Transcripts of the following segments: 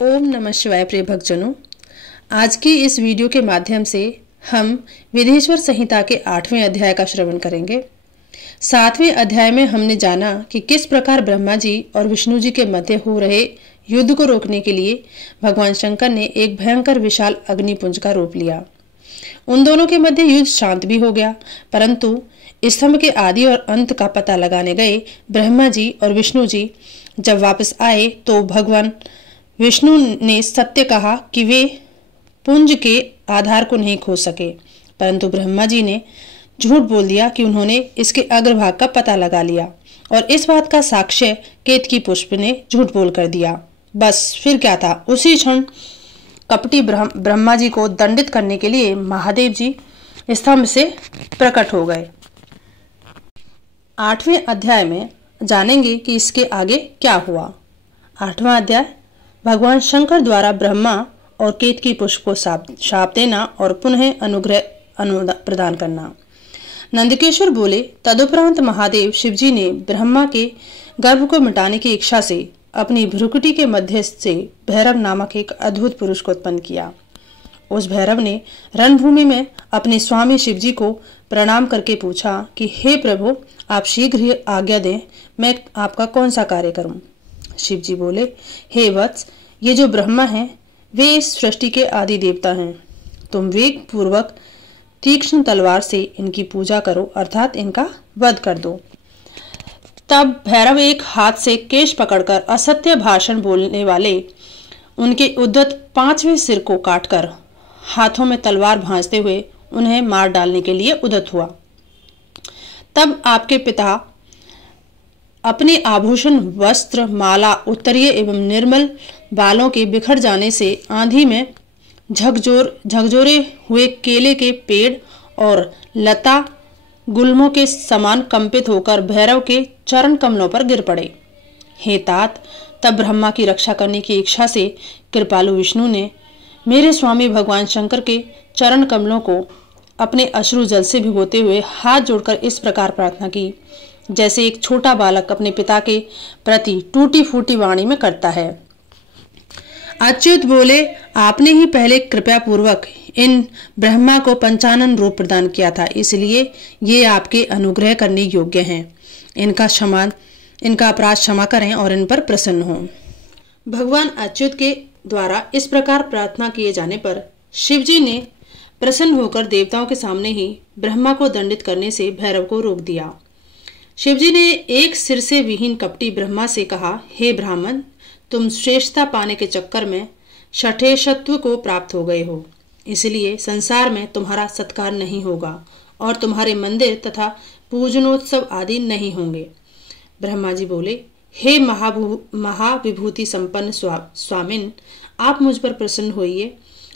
ओम नमः शिवाय। प्रिय भक्तजनों, आज की इस वीडियो के माध्यम से हम विधेश्वर संहिता के 8वें अध्याय का श्रवण करेंगे। 7वें अध्याय में हमने जाना कि किस प्रकार ब्रह्मा जी और विष्णु जी के मध्य हो रहे युद्ध को रोकने के लिए भगवान शंकर ने एक भयंकर विशाल अग्निपुंज का रूप लिया। उन दोनों के मध्य युद्ध शांत भी हो गया, परंतु स्तंभ के आदि और अंत का पता लगाने गए ब्रह्मा जी और विष्णु जी जब वापस आए तो भगवान विष्णु ने सत्य कहा कि वे पुंज के आधार को नहीं खोज सके, परंतु ब्रह्मा जी ने झूठ बोल दिया कि उन्होंने इसके अग्रभाग का पता लगा लिया, और इस बात का साक्ष्य केतकी पुष्प ने झूठ बोल कर दिया। बस फिर क्या था, उसी क्षण कपटी ब्रह्मा जी को दंडित करने के लिए महादेव जी स्तंभ से प्रकट हो गए। 8वें अध्याय में जानेंगे कि इसके आगे क्या हुआ। 8वां अध्याय भगवान शंकर द्वारा ब्रह्मा और केतकी पुष्प को शाप देना और पुनः अनुग्रह प्रदान करना। नंदकेश्वर बोले, तदुपरांत महादेव शिवजी ने ब्रह्मा के गर्भ को मिटाने की इच्छा से अपनी भ्रुकुटी के मध्य से भैरव नामक एक अद्भुत पुरुष को उत्पन्न किया। उस भैरव ने रणभूमि में अपने स्वामी शिवजी को प्रणाम करके पूछा कि हे प्रभु, आप शीघ्र ही आज्ञा दें, मैं आपका कौन सा कार्य करूं। शिवजी बोले, हे वत्स, ये जो ब्रह्मा हैं वे इस सृष्टि के आदि देवता हैं। तुम वेग पूर्वक तीक्ष्ण तलवार से इनकी पूजा करो, अर्थात इनका वध कर दो। तब भैरव एक हाथ से केश पकड़कर असत्य भाषण बोलने वाले उनके उद्धत 5वें सिर को काटकर हाथों में तलवार भांजते हुए उन्हें मार डालने के लिए उद्यत हुआ। तब आपके पिता अपने आभूषण, वस्त्र, माला, उत्तरीय एवं निर्मल बालों के बिखर जाने से आंधी में झकझोरे हुए केले के पेड़ और लता गुल्मों के समान कंपित होकर भैरव के चरण कमलों पर गिर पड़े। हे तात, तब ब्रह्मा की रक्षा करने की इच्छा से कृपालु विष्णु ने मेरे स्वामी भगवान शंकर के चरण कमलों को अपने अश्रु जल से भिगोते हुए हाथ जोड़कर इस प्रकार प्रार्थना की, जैसे एक छोटा बालक अपने पिता के प्रति टूटी फूटी वाणी में करता है। अच्युत बोले, आपने ही पहले कृपया पूर्वक इन ब्रह्मा को पंचानन रूप प्रदान किया था, इसलिए ये आपके अनुग्रह करने योग्य हैं। इनका अपराध क्षमा करें और इन पर प्रसन्न हो। भगवान अच्युत के द्वारा इस प्रकार प्रार्थना किए जाने पर शिवजी ने प्रसन्न होकर देवताओं के सामने ही ब्रह्मा को दंडित करने से भैरव को रोक दिया। शिवजी ने एक सिर से विहीन कपटी ब्रह्मा से कहा, हे ब्राह्मण, तुम श्रेष्ठता पाने के चक्कर में शठेशत्व को प्राप्त हो गए हो, इसलिए संसार में तुम्हारा सत्कार नहीं होगा और तुम्हारे मंदिर तथा पूजनोत्सव आदि नहीं होंगे। ब्रह्मा जी बोले, हे महाविभूति संपन्न स्वामिन, आप मुझ पर प्रसन्न होइए।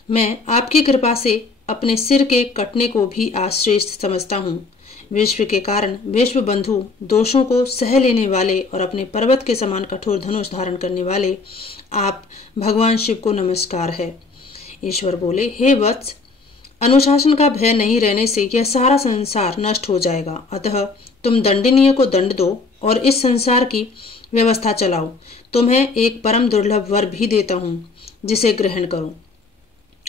मैं आपकी कृपा से अपने सिर के कटने को भी आज श्रेष्ठ समझता हूँ। विश्व के कारण विश्व बंधु, दोषों को सह लेने वाले और अपने पर्वत के समान कठोर धनुष धारण करने वाले आप भगवान शिव को नमस्कार है। ईश्वर बोले, हे वत्स, अनुशासन का भय नहीं रहने से यह सारा संसार नष्ट हो जाएगा, अतः तुम दंडनीय को दंड दो और इस संसार की व्यवस्था चलाओ। तुम्हें एक परम दुर्लभ वर भी देता हूँ, जिसे ग्रहण करो।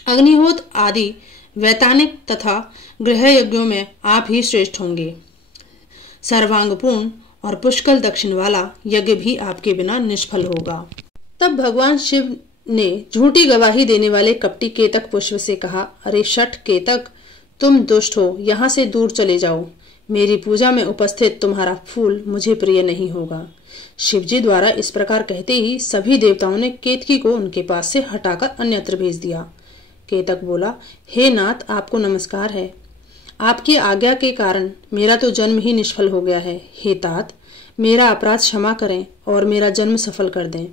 अग्निहोत्र आदि वैतानिक तथा गृह यज्ञों में आप ही श्रेष्ठ होंगे। सर्वांगपूर्ण और पुष्कल दक्षिण वाला यज्ञ भी आपके बिना निष्फल होगा। तब भगवान शिव ने झूठी गवाही देने वाले कपटी केतक पुष्प से कहा, अरे शठ केतक, तुम दुष्ट हो, यहाँ से दूर चले जाओ। मेरी पूजा में उपस्थित तुम्हारा फूल मुझे प्रिय नहीं होगा। शिवजी द्वारा इस प्रकार कहते ही सभी देवताओं ने केतकी को उनके पास से हटाकर अन्यत्र भेज दिया। केतक बोला, हे नाथ, आपको नमस्कार है। आपकी आज्ञा के कारण मेरा तो जन्म ही निष्फल हो गया है। हे तात, मेरा अपराध क्षमा करें और मेरा जन्म सफल कर दें।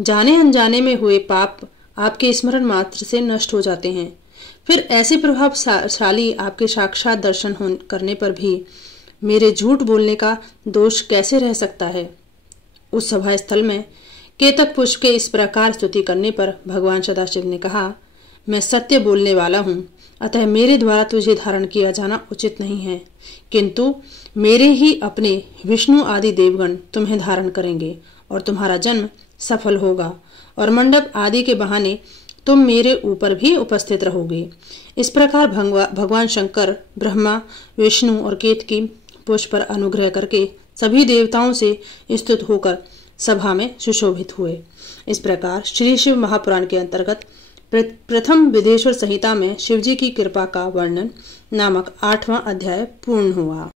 जाने अनजाने में हुए पाप आपके स्मरण मात्र से नष्ट हो जाते हैं, फिर ऐसे प्रभावशाली आपके साक्षात दर्शन करने पर भी मेरे झूठ बोलने का दोष कैसे रह सकता है। उस सभा स्थल में केतक पुष्प के इस प्रकार स्तुति करने पर भगवान सदाशिव ने कहा, मैं सत्य बोलने वाला हूँ, अतः मेरे द्वारा तुझे धारण किया जाना उचित नहीं है, किंतु मेरे ही अपने विष्णु आदि देवगण तुम्हें धारण करेंगे और तुम्हारा जन्म सफल होगा और मंडप आदि के बहाने तुम मेरे ऊपर भी उपस्थित रहोगे। इस प्रकार भगवान शंकर ब्रह्मा, विष्णु और केतकी पुष्प पर अनुग्रह करके सभी देवताओं से स्तुत होकर सभा में सुशोभित हुए। इस प्रकार श्री शिव महापुराण के अंतर्गत प्रथम विदेश्वर संहिता में शिवजी की कृपा का वर्णन नामक 8वां अध्याय पूर्ण हुआ।